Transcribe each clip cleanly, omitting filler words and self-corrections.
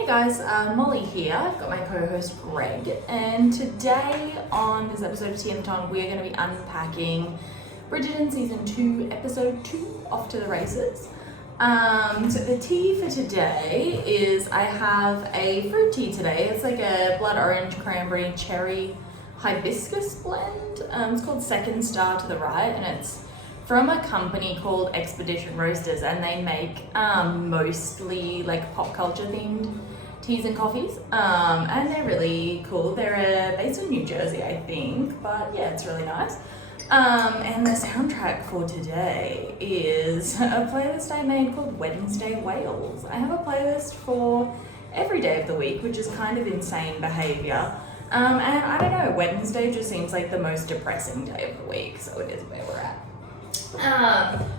Hey guys, Molly here. I've got my co-host Greg, and today on this episode of Tea and Ton, we're going to be unpacking Bridgerton Season 2, Episode 2, Off to the Races. So the tea for today is I have a fruit tea today. It's like a blood orange, cranberry, cherry, hibiscus blend. It's called Second Star to the Right, and it's from a company called Expedition Roasters, and they make mostly like pop culture themed teas and coffees, and they're really cool. They're based in New Jersey, I think, but yeah, it's really nice. And the soundtrack for today is a playlist I made called Wednesday Wales. I have a playlist for every day of the week, which is kind of insane behavior. And I don't know, Wednesday just seems like the most depressing day of the week, so it is where we're at.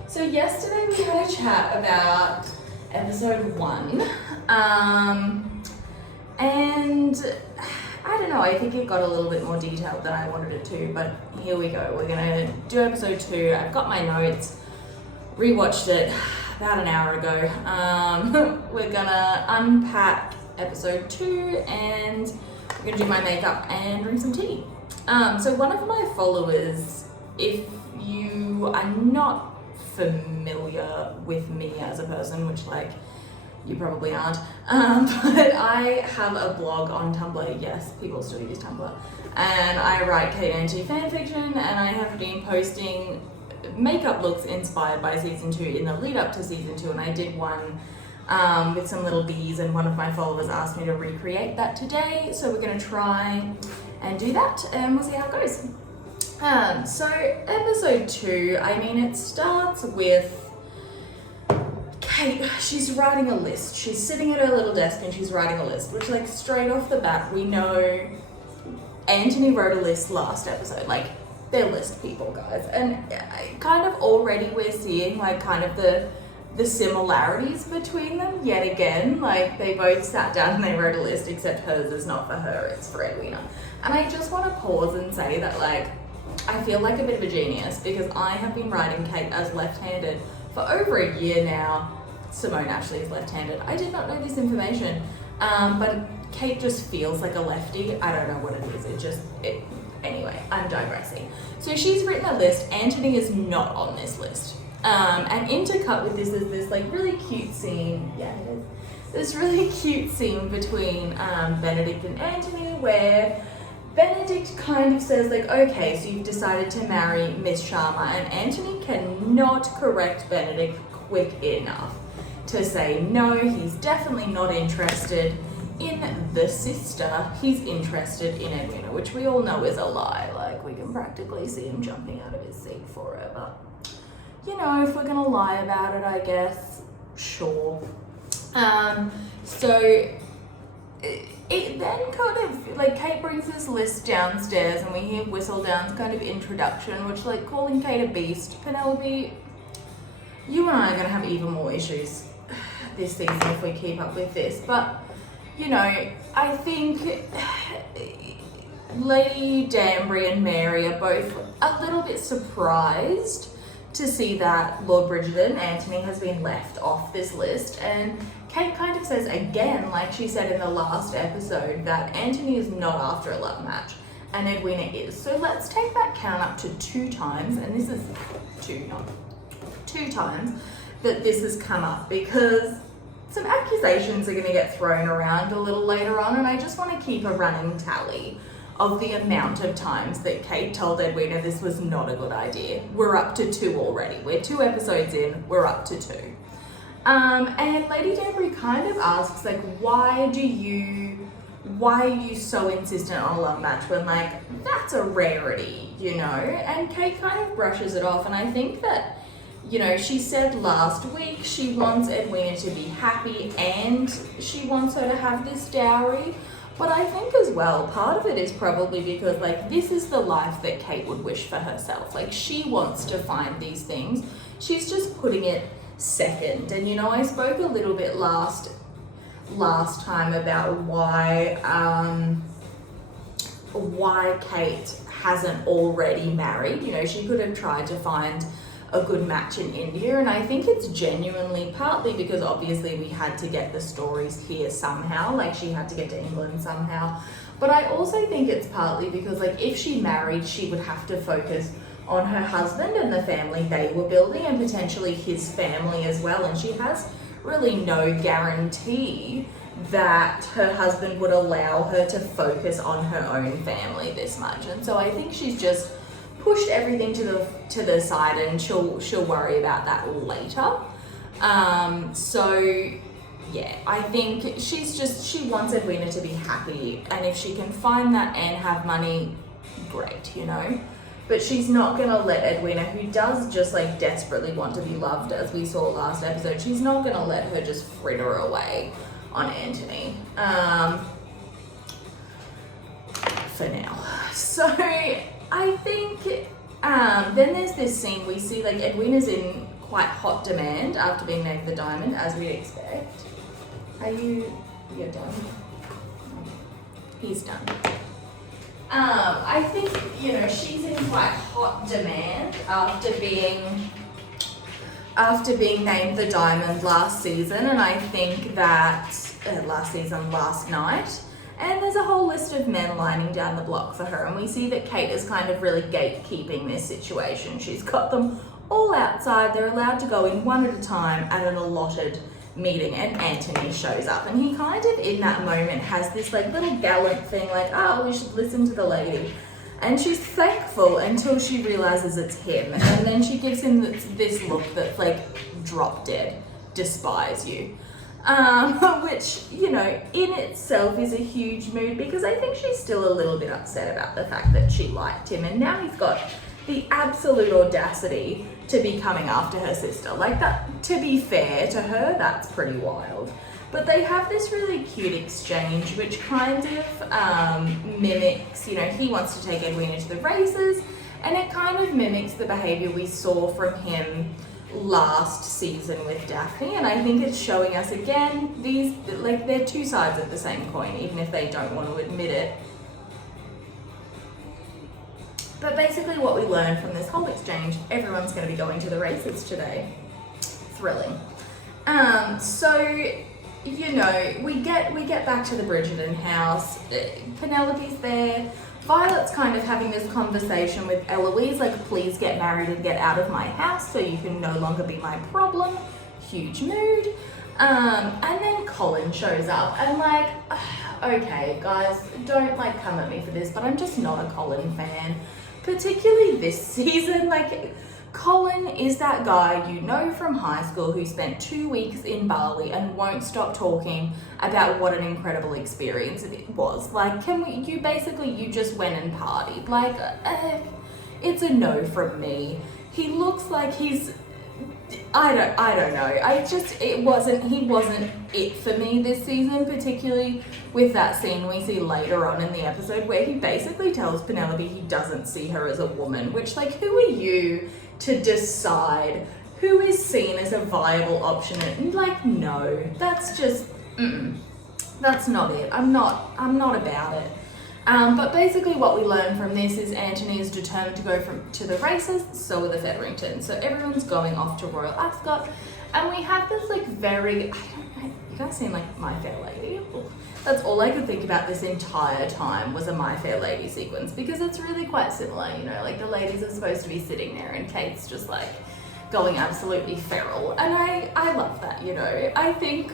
So yesterday we had a chat about episode 1, and I don't know, I think it got a little bit more detailed than I wanted it to, but here we go. We're gonna do episode 2. I've got my notes, rewatched it about an hour ago. We're gonna unpack episode 2 and we're gonna do my makeup and drink some tea. So one of my followers, if you are not familiar with me as a person, which like you probably aren't, but I have a blog on Tumblr. Yes, people still use Tumblr, and I write Kate Angie fanfiction, and I have been posting makeup looks inspired by season 2 in the lead up to season 2, and I did one with some little bees, and one of my followers asked me to recreate that today, so we're going to try and do that, and we'll see how it goes. So episode 2, I mean, it starts with Kate. She's writing a list. She's sitting at her little desk and she's writing a list, which like straight off the bat, we know Anthony wrote a list last episode. Like, they're list people, guys. And kind of already we're seeing like kind of the similarities between them yet again. Like, they both sat down and they wrote a list, except hers is not for her, it's for Edwina. And I just want to pause and say that like, I feel like a bit of a genius because I have been writing Kate as left-handed for over a year now. Simone actually is left-handed. I did not know this information, but Kate just feels like a lefty. I don't know what it is. Anyway, I'm digressing. So she's written a list. Anthony is not on this list. And intercut with this is this like really cute scene. Yeah, it is. This really cute scene between Benedict and Anthony where Benedict kind of says like, okay, so you've decided to marry Miss Sharma, and Anthony cannot correct Benedict quick enough to say, no, he's definitely not interested in the sister, he's interested in Edwina, which we all know is a lie. Like, we can practically see him jumping out of his seat for her, but you know, if we're gonna lie about it, I guess, sure. So it then kind of, like, Kate brings this list downstairs and we hear Whistledown's kind of introduction, which, like, calling Kate a beast. Penelope, you and I are going to have even more issues this season if we keep up with this. But, you know, I think Lady Danbury and Mary are both a little bit surprised to see that Lord Bridgerton, Anthony, has been left off this list, and Kate kind of says again, like she said in the last episode, that Anthony is not after a love match and Edwina is. So let's take that count up to 2 times, and this is 2 times that this has come up, because some accusations are going to get thrown around a little later on, and I just want to keep a running tally of the amount of times that Kate told Edwina this was not a good idea. We're up to 2 already. We're 2 episodes in, we're up to 2. And Lady Danbury kind of asks, like, why are you so insistent on a love match when, like, that's a rarity, you know? And Kate kind of brushes it off, and I think that, you know, she said last week she wants Edwina to be happy and she wants her to have this dowry. But I think as well, part of it is probably because, like, this is the life that Kate would wish for herself. Like, she wants to find these things. She's just putting it second. And, you know, I spoke a little bit last time about why Kate hasn't already married. You know, she could have tried to find a good match in India, and I think it's genuinely partly because obviously we had to get the stories here somehow, like she had to get to England somehow, but I also think it's partly because like if she married, she would have to focus on her husband and the family they were building and potentially his family as well, and she has really no guarantee that her husband would allow her to focus on her own family this much. And so I think she's just pushed everything to the side, and she'll worry about that later. So yeah, I think she wants Edwina to be happy, and if she can find that and have money, great, you know. But she's not gonna let Edwina, who does just like desperately want to be loved, as we saw last episode, she's not gonna let her just fritter away on Anthony for now. So I think then there's this scene we see like Edwina's in quite hot demand after being named the Diamond, as we'd expect. You're done? He's done. I think, you know, she's in quite hot demand after being named the Diamond last season, and I think that last night, and there's a whole list of men lining down the block for her, and we see that Kate is kind of really gatekeeping this situation. She's got them all outside, they're allowed to go in one at a time at an allotted meeting, and Anthony shows up, and he kind of in that moment has this like little gallant thing like, oh, we should listen to the lady, and she's thankful until she realizes it's him, and then she gives him this look that's like drop dead, despise you, which, you know, in itself is a huge mood, because I think she's still a little bit upset about the fact that she liked him, and now he's got the absolute audacity to be coming after her sister. Like that, to be fair to her, that's pretty wild. But they have this really cute exchange, which kind of mimics, you know, he wants to take Edwina to the races, and it kind of mimics the behavior we saw from him last season with Daphne, and I think it's showing us again, these, like, they're two sides of the same coin, even if they don't want to admit it. But basically what we learned from this whole exchange, everyone's going to be going to the races today. Thrilling. So, you know, we get back to the Bridgerton house. Penelope's there. Violet's kind of having this conversation with Eloise, like, please get married and get out of my house so you can no longer be my problem. Huge mood. And then Colin shows up, and like, okay, guys, don't like come at me for this, but I'm just not a Colin fan. Particularly this season, like, Colin is that guy you know from high school who spent 2 weeks in Bali and won't stop talking about what an incredible experience it was. Like, you just went and partied. Like, it's a no from me. He looks like he's, I don't know. He wasn't it for me this season, particularly with that scene we see later on in the episode where he basically tells Penelope he doesn't see her as a woman, which, like, who are you to decide who is seen as a viable option? And like, no, that's just, that's not it. I'm not about it. But basically what we learn from this is Anthony is determined to go to the races, so are the Featheringtons. So everyone's going off to Royal Ascot, and we have this like very, I don't know, you guys seen like My Fair Lady? That's all I could think about this entire time was a My Fair Lady sequence, because it's really quite similar, you know, like the ladies are supposed to be sitting there and Kate's just like going absolutely feral, and I love that, you know. I think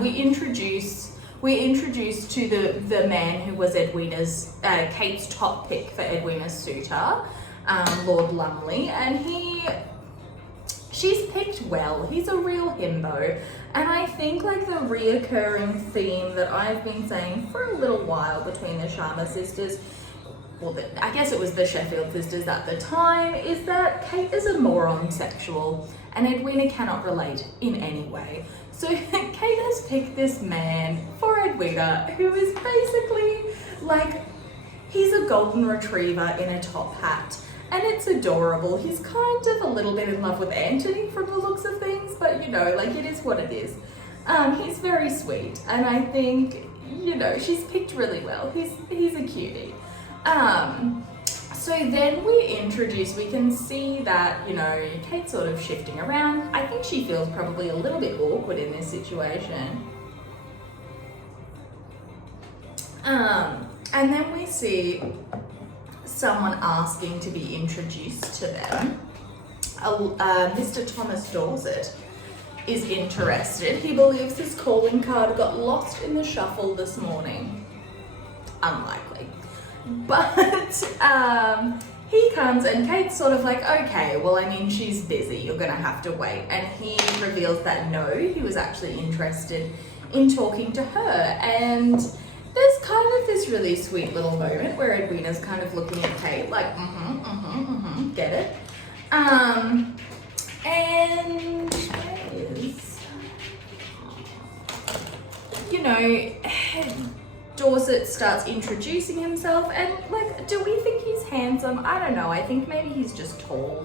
we're introduced to the man who was Kate's top pick for Edwina's suitor, Lord Lumley, and she's picked well. He's a real himbo, and I think like the reoccurring theme that I've been saying for a little while between the Sharma sisters, well, I guess it was the Sheffield sisters at the time, is that Kate is a moron sexual, and Edwina cannot relate in any way. So Kate has picked this man for Edwina who is basically like, he's a golden retriever in a top hat, and it's adorable. He's kind of a little bit in love with Anthony from the looks of things, but you know, like, it is what it is. He's very sweet, and I think, you know, she's picked really well. He's a cutie. So then we can see that, Kate's sort of shifting around. I think she feels probably a little bit awkward in this situation. And then we see someone asking to be introduced to them. Mr. Thomas Dorset is interested. He believes his calling card got lost in the shuffle this morning. Unlikely. But he comes and Kate's sort of like, okay, well, I mean, she's busy. You're going to have to wait. And he reveals that no, he was actually interested in talking to her. And there's kind of this really sweet little moment where Edwina's kind of looking at Kate like, get it? And Dorset starts introducing himself, and like, do we think he's handsome? I don't know. I think maybe he's just tall.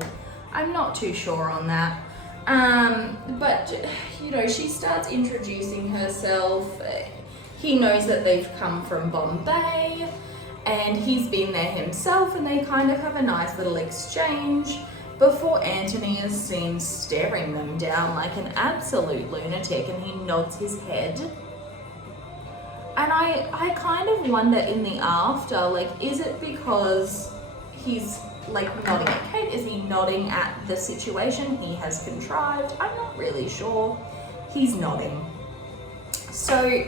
I'm not too sure on that. But she starts introducing herself. He knows that they've come from Bombay, and he's been there himself, and they kind of have a nice little exchange before Anthony is seen staring them down like an absolute lunatic, and he nods his head. And I kind of wonder in the after, like, is it because he's like nodding at Kate? Is he nodding at the situation he has contrived? I'm not really sure. He's nodding. So,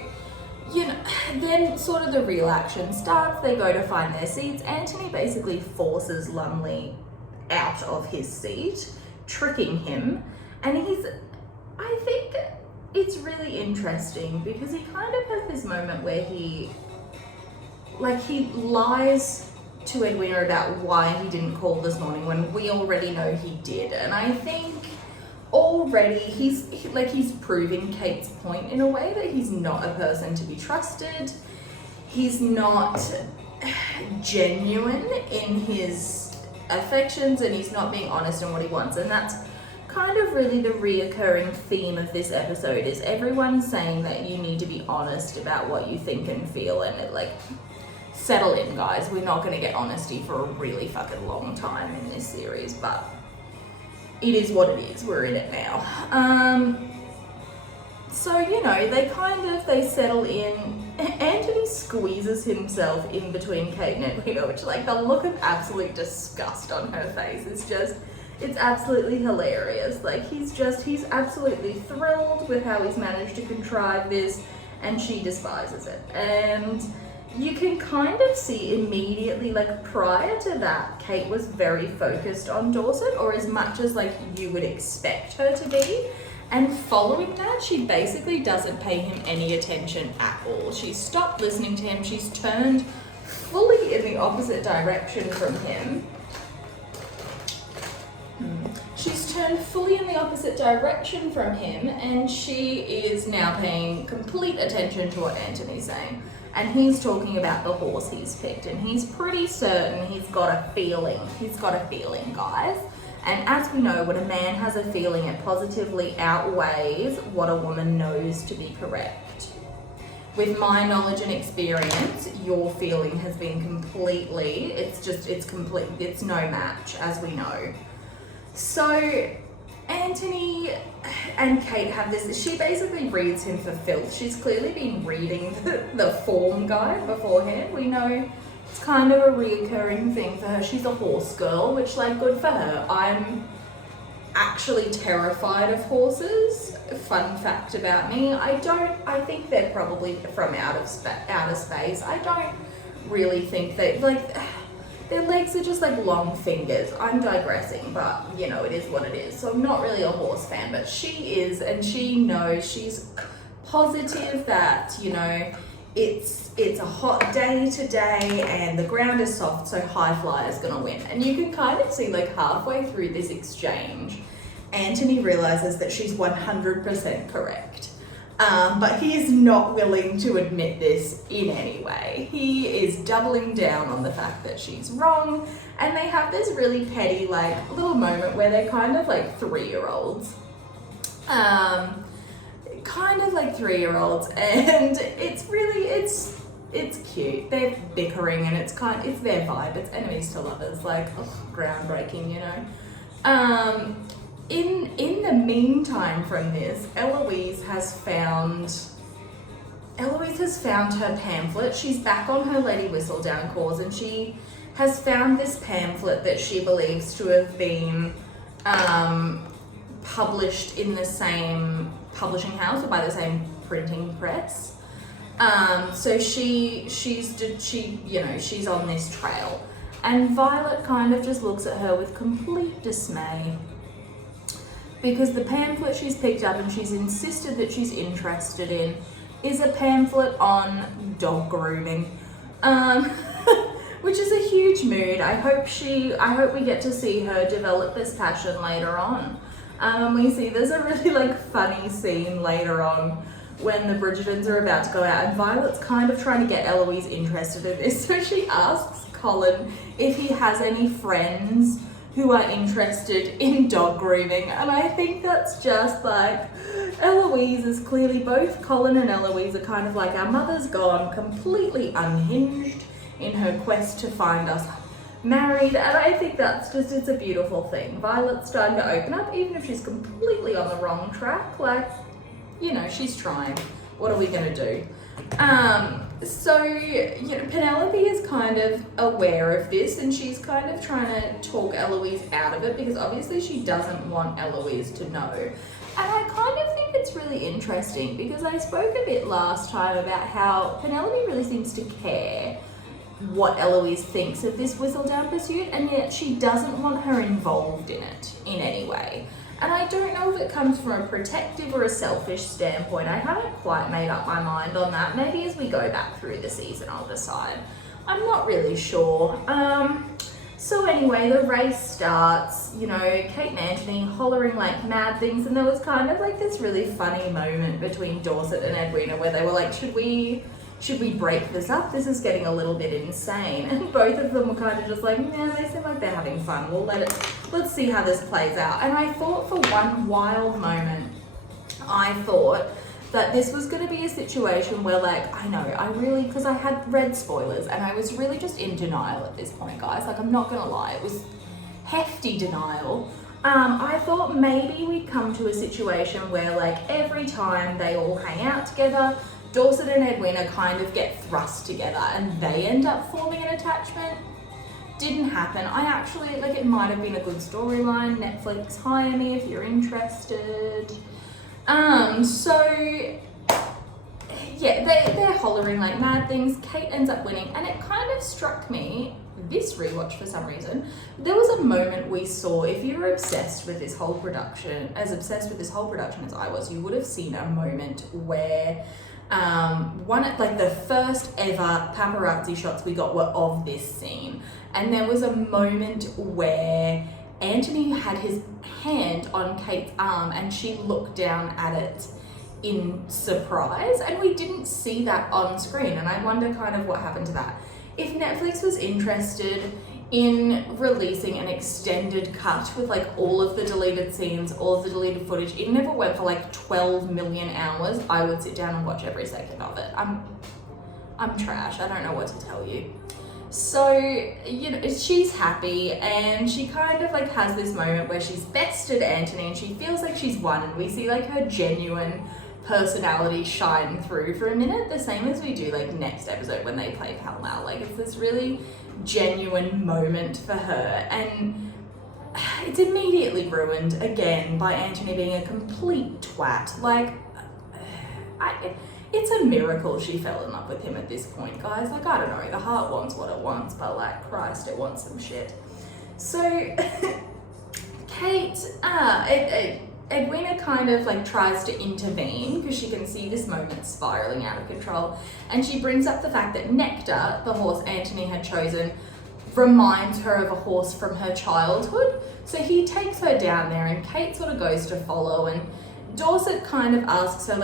then sort of the real action starts. They go to find their seats. Anthony basically forces Lumley out of his seat, tricking him. And I think it's really interesting because he kind of has this moment where he lies to Edwina about why he didn't call this morning when we already know he did. And I think already he's proving Kate's point in a way that he's not a person to be trusted. He's not genuine in his affections, and he's not being honest in what he wants. And that's kind of really the reoccurring theme of this episode, is everyone saying that you need to be honest about what you think and feel, and settle in, guys. We're not going to get honesty for a really fucking long time in this series, but it is what it is. We're in it now. So, they settle in. Anthony squeezes himself in between Kate and Edwina, which, the look of absolute disgust on her face is just, it's absolutely hilarious. He's absolutely thrilled with how he's managed to contrive this, and she despises it. And you can kind of see immediately, prior to that, Kate was very focused on Dorset, or as much as you would expect her to be. And following that, she basically doesn't pay him any attention at all. She's stopped listening to him. She's turned fully in the opposite direction from him. And she is now paying complete attention to what Anthony's saying. And he's talking about the horse he's picked, and he's pretty certain he's got a feeling. He's got a feeling, guys. And as we know, when a man has a feeling, it positively outweighs what a woman knows to be correct. With my knowledge and experience, your feeling has been completely, it's no match, as we know. So Anthony and Kate have this, she basically reads him for filth. She's clearly been reading the form guide beforehand. We know it's kind of a reoccurring thing for her. She's a horse girl, which, good for her. I'm actually terrified of horses. Fun fact about me, I think they're probably from outer space. I don't really think they, their legs are just long fingers. I'm digressing, but it is what it is. So I'm not really a horse fan, but she is, and she knows, she's positive that, it's a hot day today and the ground is soft, so High Flyer's gonna win. And you can kind of see halfway through this exchange, Anthony realizes that she's 100% correct. But he is not willing to admit this in any way. He is doubling down on the fact that she's wrong, and they have this really petty little moment where they're kind of 3-year-olds. Kind of 3-year-olds, and it's it's cute. They're bickering and it's their vibe. It's enemies to lovers, like, groundbreaking, you know. In the meantime from this, Eloise has found her pamphlet. She's back on her Lady Whistledown cause, and she has found this pamphlet that she believes to have been published in the same publishing house or by the same printing press. So she's on this trail, and Violet kind of just looks at her with complete dismay, because the pamphlet she's picked up and she's insisted that she's interested in is a pamphlet on dog grooming, which is a huge mood. I hope we get to see her develop this passion later on. There's a really funny scene later on when the Bridgertons are about to go out, and Violet's kind of trying to get Eloise interested in this. So she asks Colin if he has any friends who are interested in dog grooming, and I think that's just Eloise is clearly, both Colin and Eloise are kind of our mother's gone completely unhinged in her quest to find us married, and I think it's a beautiful thing. Violet's starting to open up, even if she's completely on the wrong track. She's trying. What are we gonna do? Penelope is kind of aware of this, and she's kind of trying to talk Eloise out of it, because obviously she doesn't want Eloise to know. And I kind of think it's really interesting, because I spoke a bit last time about how Penelope really seems to care what Eloise thinks of this Whistledown pursuit, and yet she doesn't want her involved in it in any way. And I don't know if it comes from a protective or a selfish standpoint. I haven't quite made up my mind on that. Maybe as we go back through the season I'll decide. I'm not really sure. So anyway, the race starts, Kate and Anthony hollering like mad things, and there was kind of this really funny moment between Dorset and Edwina where they were like, should we break this up? This is getting a little bit insane. And both of them were kind of just like, man, they seem like they're having fun. Let's see how this plays out. And I thought for one wild moment, I thought that this was going to be a situation where because I had read spoilers and I was really just in denial at this point, guys. I'm not going to lie. It was hefty denial. I thought maybe we'd come to a situation where every time they all hang out together, Dorset and Edwina kind of get thrust together and they end up forming an attachment. Didn't happen. I actually, it might have been a good storyline. Netflix, hire me if you're interested. They're hollering like mad things. Kate ends up winning, and it kind of struck me, this rewatch for some reason, there was a moment we saw, if you were obsessed with this whole production as I was, you would have seen a moment where the first ever paparazzi shots we got were of this scene, and there was a moment where Anthony had his hand on Kate's arm and she looked down at it in surprise, and we didn't see that on screen, and I wonder kind of what happened to that. If Netflix was interested in releasing an extended cut with all of the deleted scenes, all of the deleted footage, even if it went for 12 million hours, I would sit down and watch every second of it. I'm trash, I don't know what to tell you. So, she's happy, and she kind of has this moment where she's bested Anthony and she feels like she's won, and we see her genuine personality shine through for a minute, the same as we do next episode when they play Pall Mall. It's this really genuine moment for her, and it's immediately ruined again by Anthony being a complete twat. It's a miracle she fell in love with him at this point, guys. I don't know, the heart wants what it wants, but Christ, it wants some shit. So Kate, Edwina kind of tries to intervene because she can see this moment spiraling out of control, and she brings up the fact that Nectar, the horse Anthony had chosen, reminds her of a horse from her childhood. So he takes her down there, and Kate sort of goes to follow, and Dorset kind of asks her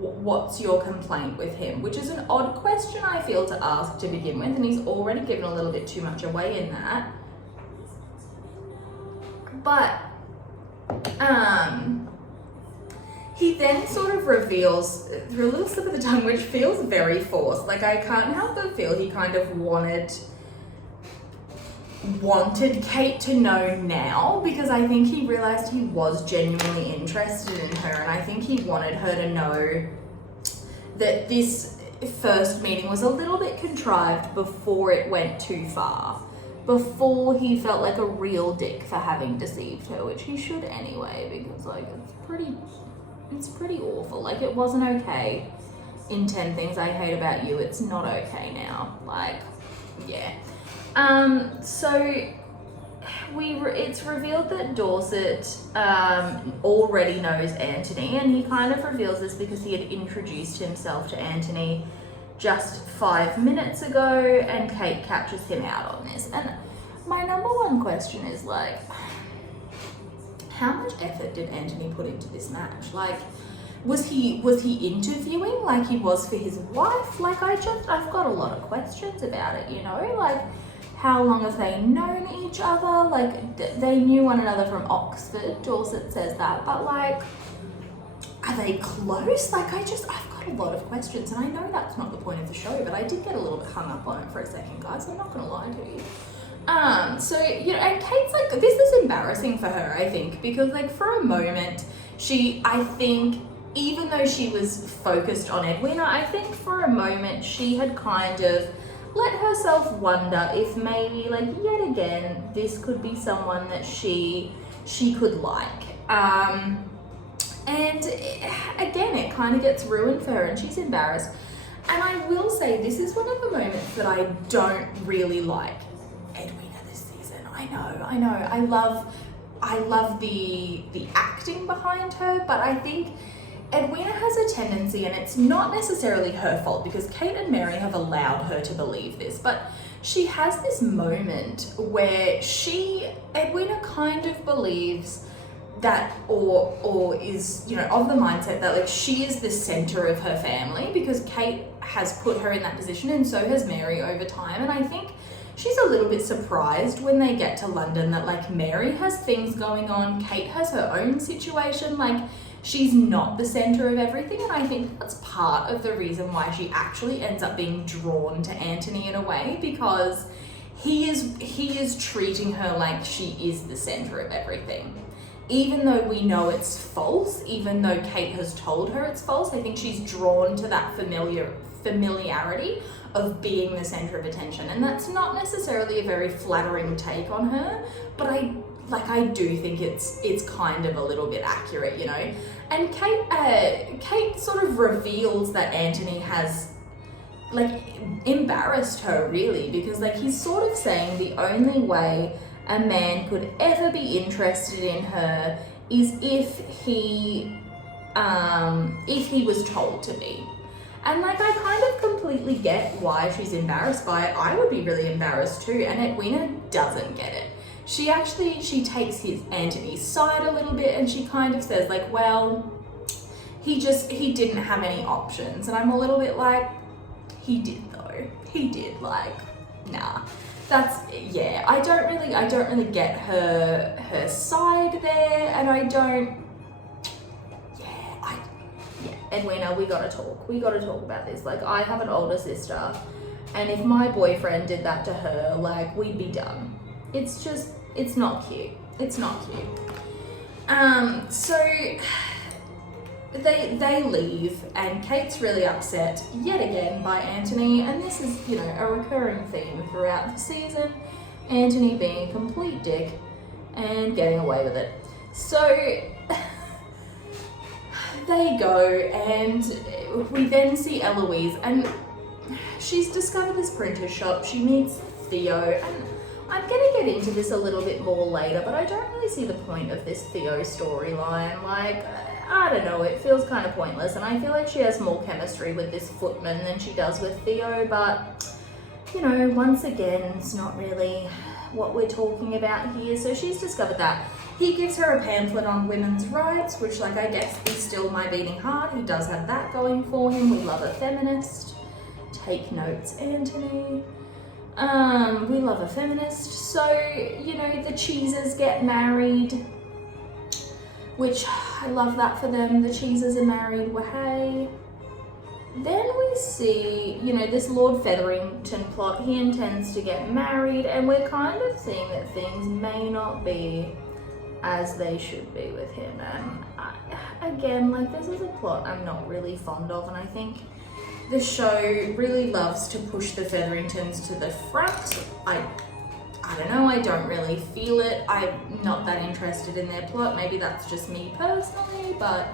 what's your complaint with him, which is an odd question I feel to ask to begin with, and he's already given a little bit too much away in that. But he then sort of reveals through a little slip of the tongue, which feels very forced. Like, I can't help but feel he kind of wanted Kate to know now, because I think he realized he was genuinely interested in her, and I think he wanted her to know that this first meeting was a little bit contrived before it went too far, before he felt like a real dick for having deceived her, which he should anyway, because like it's pretty awful. Like, it wasn't okay in 10 Things I Hate About You. It's not okay now. Like, yeah. So it's revealed that Dorset already knows Anthony, and he kind of reveals this because he had introduced himself to Anthony just 5 minutes ago, and Kate catches him out on this. And my number one question is, like, how much effort did Anthony put into this match? Like, was he interviewing like he was for his wife? Like, I've got a lot of questions about it, you know? Like, how long have they known each other? Like, they knew one another from Oxford, Dorset says that, but like, are they close? Like, I've got a lot of questions, and I know that's not the point of the show, but I did get a little bit hung up on it for a second, guys. I'm not gonna lie to you. So, you know, and Kate's like, this is embarrassing for her, I think, because like, for a moment, I think, even though she was focused on Edwina, I think for a moment she had kind of let herself wonder if maybe, like, yet again, this could be someone that she could like. And again, it kind of gets ruined for her, and she's embarrassed. And I will say, this is one of the moments that I don't really like Edwina this season. I know. I love the acting behind her, but I think Edwina has a tendency, and it's not necessarily her fault, because Kate and Mary have allowed her to believe this, but she has this moment where Edwina kind of believes that, or is, you know, of the mindset that like she is the center of her family, because Kate has put her in that position, and so has Mary over time. And I think she's a little bit surprised when they get to London that like Mary has things going on, Kate has her own situation, like she's not the center of everything. And I think that's part of the reason why she actually ends up being drawn to Anthony in a way, because he is treating her like she is the center of everything. Even though we know it's false, even though Kate has told her it's false, I think she's drawn to that familiarity of being the center of attention. And that's not necessarily a very flattering take on her, but I do think it's kind of a little bit accurate, you know. And Kate sort of reveals that Anthony has like embarrassed her, really, because like he's sort of saying the only way a man could ever be interested in her is if he was told to be. And like, I kind of completely get why she's embarrassed by it. I would be really embarrassed too, and Edwina doesn't get it. She takes Anthony's side a little bit, and she kind of says like, well, he didn't have any options. And I'm a little bit like, he did though. He did, like, nah. Yeah, I don't really get her side there, and Edwina, we gotta talk about this. Like, I have an older sister, and if my boyfriend did that to her, like, we'd be done. It's not cute. It's not cute. So they leave, and Kate's really upset yet again by Anthony, and this is, you know, a recurring theme throughout the season. Anthony being a complete dick and getting away with it. So they go, and we then see Eloise, and she's discovered this printer shop. She meets Theo, and I'm gonna get into this a little bit more later, but I don't really see the point of this Theo storyline. Like, I don't know, it feels kind of pointless, and I feel like she has more chemistry with this footman than she does with Theo, but, you know, once again, it's not really what we're talking about here. So she's discovered that. He gives her a pamphlet on women's rights, which, like, I guess is still my beating heart. He does have that going for him. We love a feminist. Take notes, Anthony. We love a feminist. So, you know, the Cheeses get married. which I love that for them. The Cheeses are married, wahey. Then we see, you know, this Lord Featherington plot. He intends to get married, and we're kind of seeing that things may not be as they should be with him. And again, like, this is a plot I'm not really fond of, and I think the show really loves to push the Featheringtons to the front. I don't know, I don't really feel it. I'm not that interested in their plot. Maybe that's just me personally, but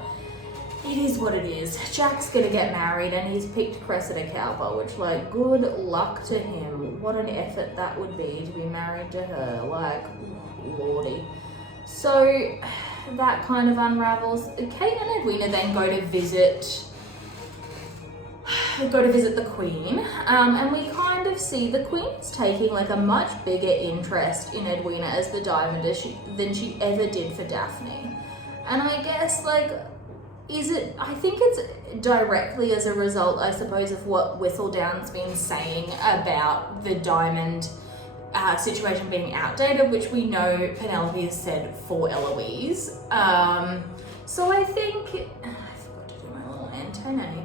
it is what it is. Jack's gonna get married and he's picked Cressida Cowper, which, like, good luck to him. What an effort that would be to be married to her, like, lordy. So that kind of unravels. Kate and Edwina then go to visit the Queen, and we kind of see the Queen is taking, like, a much bigger interest in Edwina as the Diamond than she ever did for Daphne. And I guess, like, I think it's directly as a result, I suppose, of what Whistledown's been saying about the Diamond situation being outdated, which we know Penelope has said for Eloise. So I think, I forgot to do my little antennae.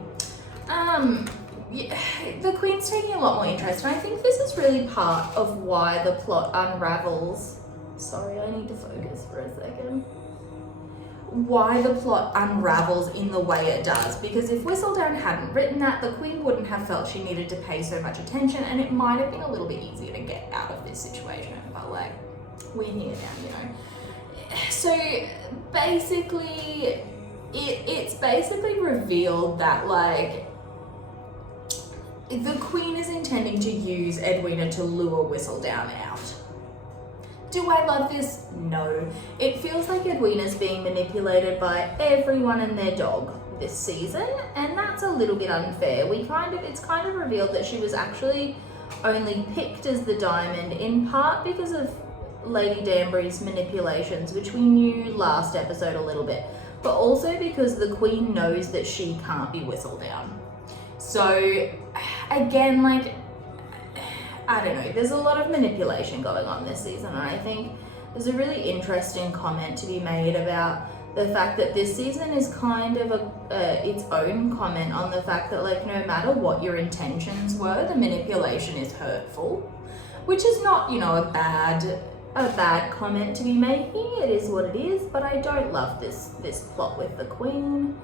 Yeah, the Queen's taking a lot more interest, and I think this is really part of why the plot unravels. Sorry, I need to focus for a second. Why the plot unravels in the way it does, because if Whistledown hadn't written that, the Queen wouldn't have felt she needed to pay so much attention, and it might have been a little bit easier to get out of this situation, but, like, we're here now, you know. So basically, it's basically revealed that, like, the Queen is intending to use Edwina to lure Whistledown out. Do I love this? No. It feels like Edwina's being manipulated by everyone and their dog this season, and that's a little bit unfair. It's kind of revealed that she was actually only picked as the Diamond in part because of Lady Danbury's manipulations, which we knew last episode a little bit, but also because the Queen knows that she can't be Whistledown. So again, like, I don't know, there's a lot of manipulation going on this season, and I think there's a really interesting comment to be made about the fact that this season is kind of its own comment on the fact that, like, no matter what your intentions were, the manipulation is hurtful, which is not, you know, a bad comment to be making. It is what it is, but I don't love this plot with the Queen.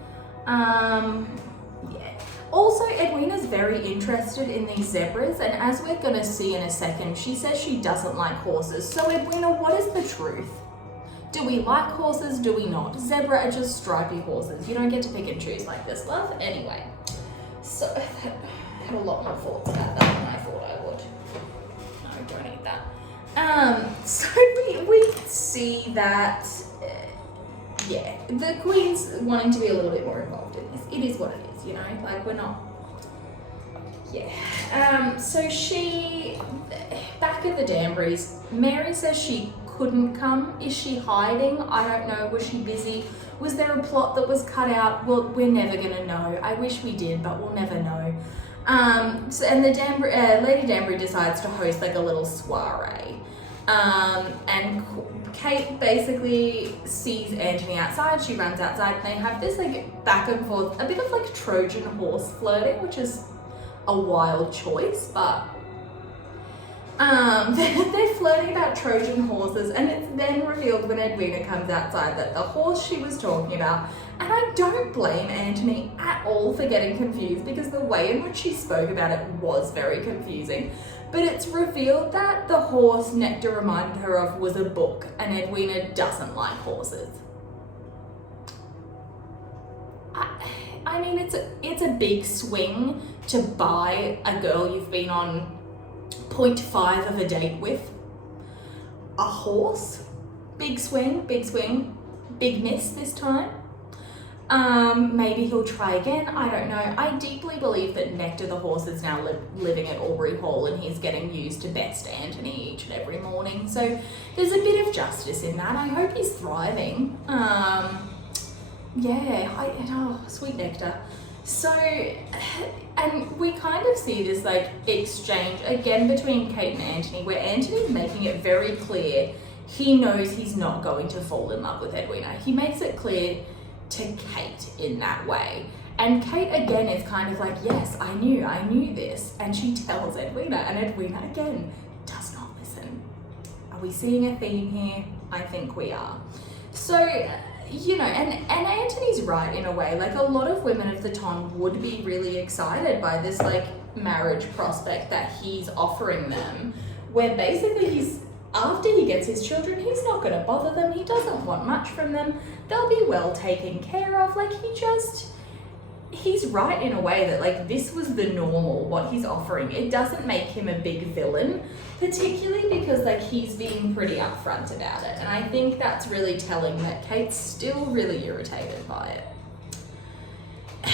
Yeah. Also, Edwina's very interested in these zebras, and as we're gonna see in a second, she says she doesn't like horses. So Edwina, what is the truth? Do we like horses? Do we not? Zebra are just stripy horses. You don't get to pick and choose like this, love. Anyway, so I had a lot more thoughts about that than I thought I would. No, don't eat that. So we see that, yeah, the Queen's wanting to be a little bit more involved in this. It is what it is, you know, like, we're not, yeah. So she, back at the Danburys, Mary says she couldn't come. Is she hiding? I don't know. Was she busy? Was there a plot that was cut out? Well, we're never gonna know. I wish we did, but we'll never know. So, and the Lady Danbury decides to host, like, a little soiree. And Kate basically sees Anthony outside. She runs outside, and they have this, like, back and forth, a bit of, like, Trojan horse flirting, which is a wild choice, but they're flirting about Trojan horses, and it's then revealed when Edwina comes outside that the horse she was talking about, and I don't blame Anthony at all for getting confused, because the way in which she spoke about it was very confusing. But it's revealed that the horse Nectar reminded her of was a book, and Edwina doesn't like horses. I mean, it's a big swing to buy a girl you've been on 0.5 of a date with a horse. Big swing, big miss this time. Maybe he'll try again, I don't know. I deeply believe that Nectar the horse is now living at Aubrey Hall, and he's getting used to best Anthony each and every morning. So there's a bit of justice in that. I hope he's thriving. Yeah, sweet Nectar. So, and we kind of see this, like, exchange again between Kate and Anthony, where Anthony's making it very clear he knows he's not going to fall in love with Edwina. He makes it clear to Kate in that way. And Kate again is kind of like, yes, I knew this. And she tells Edwina, and Edwina again does not listen. Are we seeing a theme here? I think we are. So, you know, and Anthony's right in a way. Like, a lot of women of the time would be really excited by this, like, marriage prospect that he's offering them, where basically after he gets his children, he's not going to bother them. He doesn't want much from them. They'll be well taken care of. Like, he's right in a way that, like, this was the normal, what he's offering. It doesn't make him a big villain, particularly because, like, he's being pretty upfront about it. And I think that's really telling that Kate's still really irritated by it.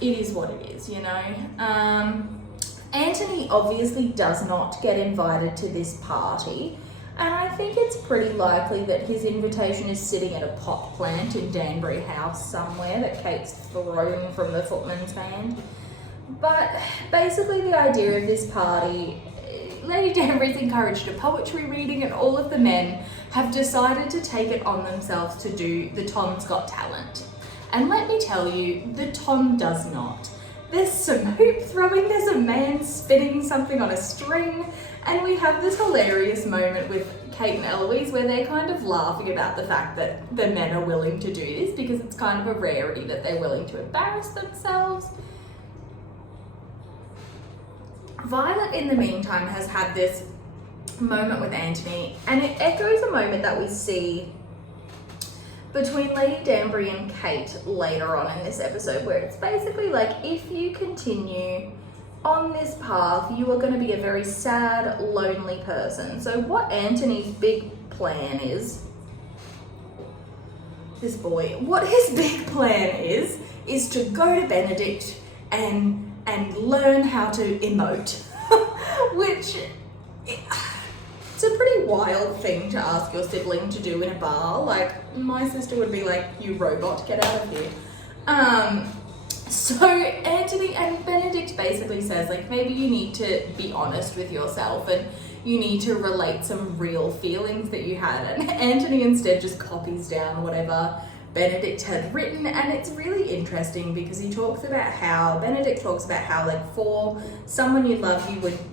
It is what it is, you know. Anthony obviously does not get invited to this party. And I think it's pretty likely that his invitation is sitting at a pot plant in Danbury House somewhere that Kate's thrown from the footman's hand. But basically the idea of this party, Lady Danbury's encouraged a poetry reading, and all of the men have decided to take it on themselves to do the Tom's Got Talent. And let me tell you, the Tom does not. There's some hoop throwing, there's a man spinning something on a string, and we have this hilarious moment with Kate and Eloise where they're kind of laughing about the fact that the men are willing to do this, because it's kind of a rarity that they're willing to embarrass themselves. Violet, in the meantime, has had this moment with Anthony, and it echoes a moment that we see between Lady Danbury and Kate later on in this episode, where it's basically like, if you continue on this path, you are going to be a very sad, lonely person. So what Anthony's big plan is, what his big plan is to go to Benedict and learn how to emote, which, it's a pretty wild thing to ask your sibling to do in a bar. Like, my sister would be like, you robot, get out of here. So Anthony and Benedict basically says, like, maybe you need to be honest with yourself and you need to relate some real feelings that you had. And Anthony instead just copies down whatever Benedict had written, and it's really interesting because Benedict talks about how, like, for someone you love,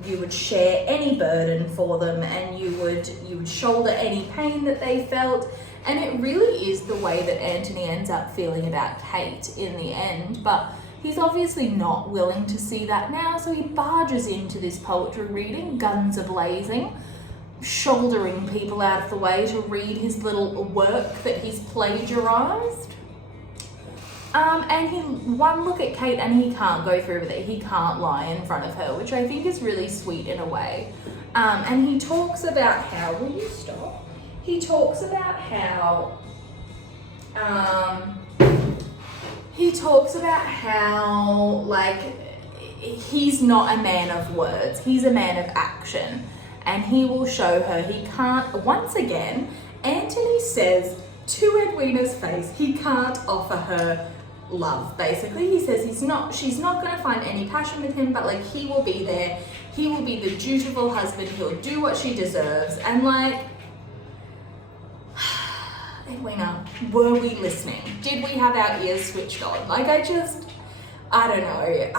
you would share any burden for them, and you would shoulder any pain that they felt. And it really is the way that Anthony ends up feeling about Kate in the end, but he's obviously not willing to see that now, so he barges into this poetry reading, guns a-blazing, shouldering people out of the way to read his little work that he's plagiarized. And one look at Kate and he can't go through with it. He can't lie in front of her, which I think is really sweet in a way. And he talks about how, will you stop? He talks about how, like, he's not a man of words, he's a man of action. And he will show her he can't, once again, Anthony says to Edwina's face, he can't offer her love, basically. He says she's not going to find any passion with him, but, like, he will be there. He will be the dutiful husband. He'll do what she deserves. And, like, Edwina, were we listening? Did we have our ears switched on? Like, I don't know.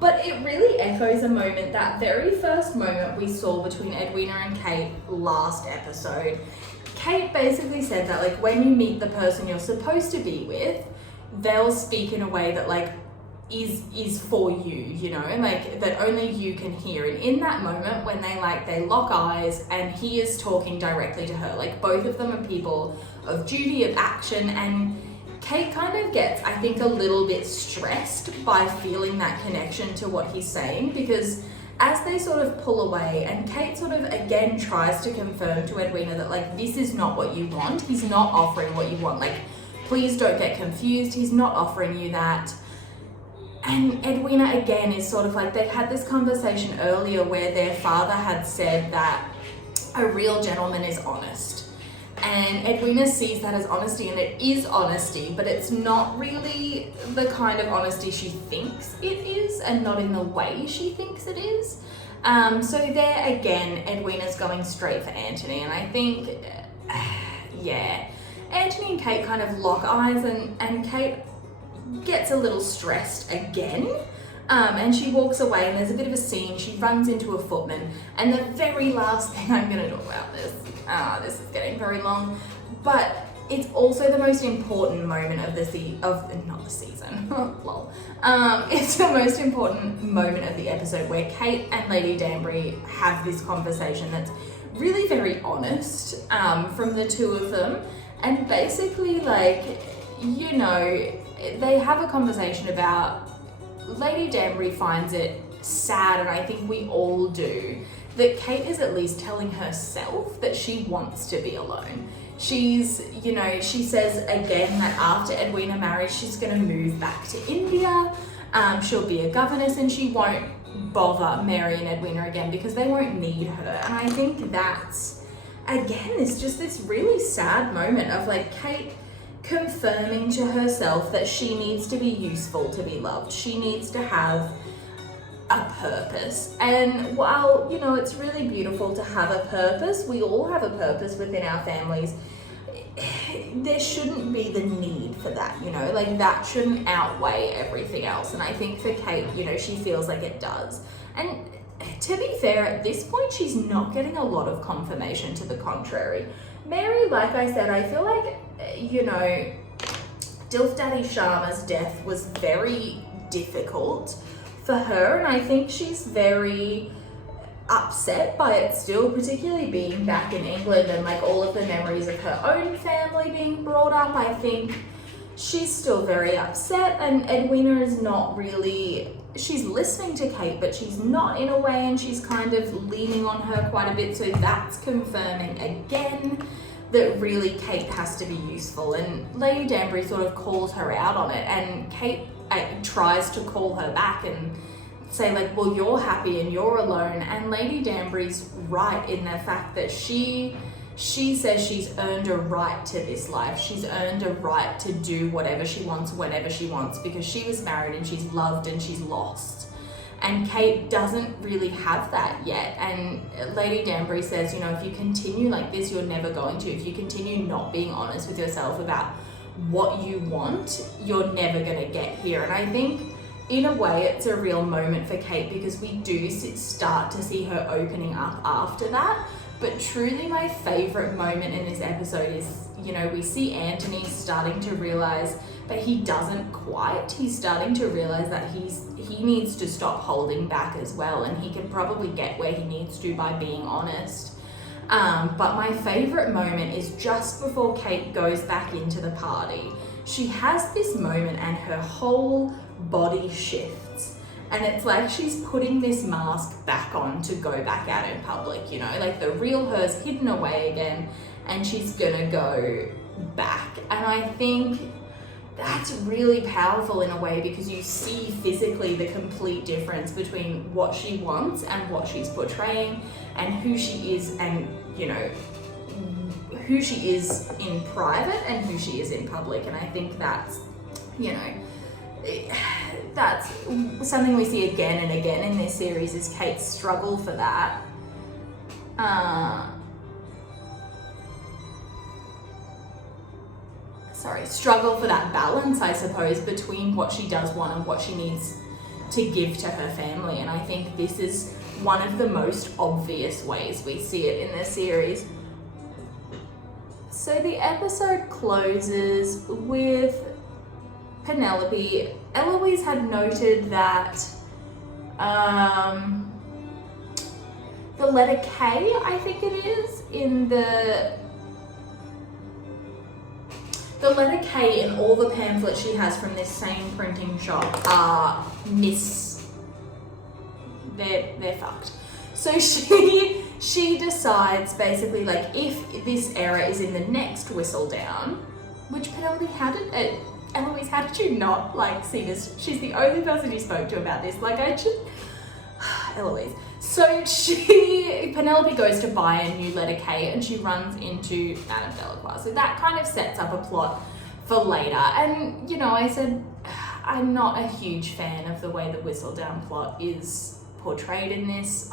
But it really echoes a moment, that very first moment we saw between Edwina and Kate last episode. Kate basically said that, like, when you meet the person you're supposed to be with, they'll speak in a way that, like, is for you, you know, and, like, that only you can hear. And in that moment when they lock eyes and he is talking directly to her, like, both of them are people of duty, of action, and Kate kind of gets, I think, a little bit stressed by feeling that connection to what he's saying, because as they sort of pull away and Kate sort of again tries to confirm to Edwina that, like, this is not what you want, he's not offering what you want, like, please don't get confused, he's not offering you that. And Edwina again is sort of like, they've had this conversation earlier where their father had said that a real gentleman is honest. And Edwina sees that as honesty, and it is honesty, but it's not really the kind of honesty she thinks it is, and not in the way she thinks it is. So there again, Edwina's going straight for Anthony, and I think, yeah, Anthony and Kate kind of lock eyes, and Kate gets a little stressed again. And she walks away, and there's a bit of a scene. She runs into a footman, and the very last thing I'm going to talk about this is getting very long, but it's also the most important moment of not the season, lol. It's the most important moment of the episode where Kate and Lady Danbury have this conversation that's really very honest from the two of them, and basically, like, you know, they have a conversation about Lady Danbury finds it sad, and I think we all do, that Kate is at least telling herself that she wants to be alone. She's, you know, she says again that after Edwina marries, she's going to move back to India. She'll be a governess, and she won't bother Mary and Edwina again because they won't need her. And I think that's, again, it's just this really sad moment of, like, Kate confirming to herself that she needs to be useful to be loved. She needs to have a purpose. And while, you know, it's really beautiful to have a purpose, we all have a purpose within our families, there shouldn't be the need for that, you know, like that shouldn't outweigh everything else. And I think for Kate, you know, she feels like it does. And to be fair, at this point, she's not getting a lot of confirmation to the contrary. Mary, like I said, I feel like, you know, Dilf Daddy Sharma's death was very difficult for her, and I think she's very upset by it still, particularly being back in England and like all of the memories of her own family being brought up. I think she's still very upset, and Edwina is not really, she's listening to Kate, but she's not in a way, and she's kind of leaning on her quite a bit, so that's confirming again that really Kate has to be useful. And Lady Danbury sort of calls her out on it, and Kate tries to call her back and say, like, well, you're happy and you're alone. And Lady Danbury's right in the fact that she says she's earned a right to this life. She's earned a right to do whatever she wants, whenever she wants, because she was married and she's loved and she's lost. And Kate doesn't really have that yet. And Lady Danbury says, you know, if you continue like this, you're never going to. If you continue not being honest with yourself about what you want, you're never going to get here. And I think in a way it's a real moment for Kate, because we do start to see her opening up after that. But truly my favorite moment in this episode is, you know, we see Anthony starting to realize, but he doesn't quite. He's starting to realize that he needs to stop holding back as well, and he can probably get where he needs to by being honest. But my favorite moment is just before Kate goes back into the party. She has this moment and her whole body shifts, and it's like she's putting this mask back on to go back out in public, you know, like the real her's hidden away again, and she's gonna go back. And I think that's really powerful in a way, because you see physically the complete difference between what she wants and what she's portraying, and who she is, and, you know, who she is in private and who she is in public. And I think that's, you know, that's something we see again and again in this series, is Kate's struggle for that. Struggle for that balance, I suppose, between what she does want and what she needs to give to her family. And I think this is one of the most obvious ways we see it in this series. So the episode closes with Penelope. Eloise had noted that the letter K, I think it is, in the letter K in all the pamphlets she has from this same printing shop are they're fucked. So she decides basically, like, if this error is in the next Whistledown, which Penelope, Eloise, how did you not, like, see this? She's the only person you spoke to about this. Like, Eloise. So Penelope goes to buy a new letter K, and she runs into Madame Delacroix. So that kind of sets up a plot for later. And, you know, I said I'm not a huge fan of the way the Whistledown plot is portrayed in this.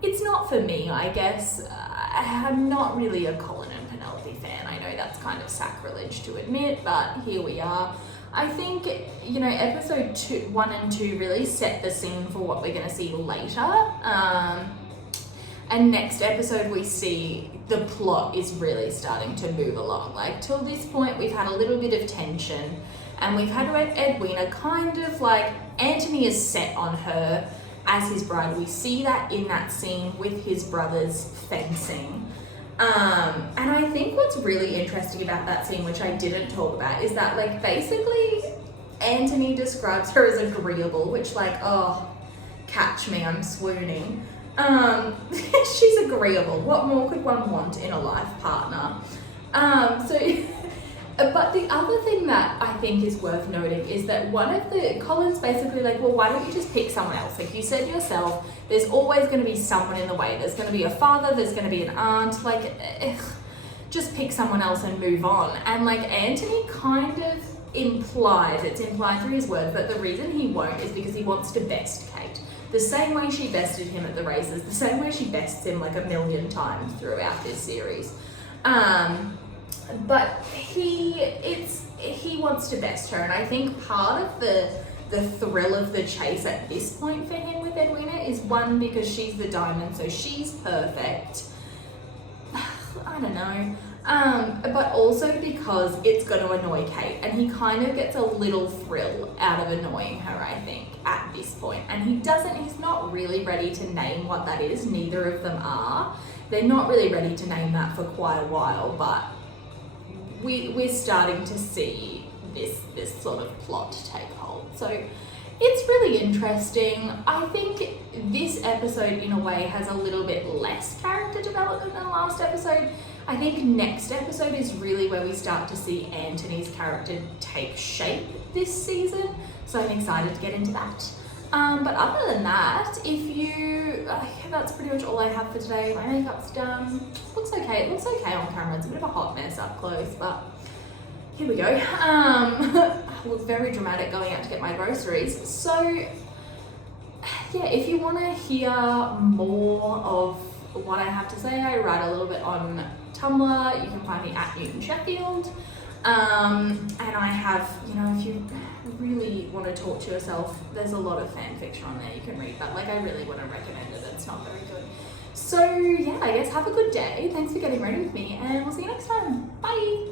It's not for me, I guess. I'm not really a Colin and Penelope fan. I know that's kind of sacrilege to admit, but here we are. I think, you know, episode 1 and 2 really set the scene for what we're going to see later. And next episode we see the plot is really starting to move along. Like, till this point we've had a little bit of tension, and we've had Edwina kind of like, Anthony is set on her as his bride. We see that in that scene with his brothers fencing. And I think what's really interesting about that scene, which I didn't talk about, is that like basically Anthony describes her as agreeable, which like, oh, catch me, I'm swooning. She's agreeable. What more could one want in a life partner? But the other thing that I think is worth noting is that Colin's basically like, well, why don't you just pick someone else? Like you said yourself, there's always going to be someone in the way. There's going to be a father, there's going to be an aunt, like, just pick someone else and move on. And like Anthony kind of implies, it's implied through his words, but the reason he won't is because he wants to best Kate. The same way she bested him at the races, the same way she bests him like a million times throughout this series. But he wants to best her, and I think part of the thrill of the chase at this point for him with Edwina is, one, because she's the diamond, so she's perfect. I don't know. But also because it's going to annoy Kate, and he kind of gets a little thrill out of annoying her, I think, at this point. And he's not really ready to name what that is. Neither of them are. They're not really ready to name that for quite a while, but we're starting to see this sort of plot take hold. So it's really interesting. I think this episode, in a way, has a little bit less character development than last episode. I think next episode is really where we start to see Anthony's character take shape this season. So I'm excited to get into that. But other than that, that's pretty much all I have for today. My makeup's done. Looks okay. It looks okay on camera. It's a bit of a hot mess up close, but here we go. I look very dramatic going out to get my groceries. So yeah, if you want to hear more of what I have to say, I write a little bit on Tumblr. You can find me at Newton Sheffield. And I have, if you really want to talk to yourself, there's a lot of fan fiction on there you can read, but like, I really want to recommend it. It's not very good. So yeah, I guess have a good day. Thanks for getting ready with me, and we'll see you next time. Bye.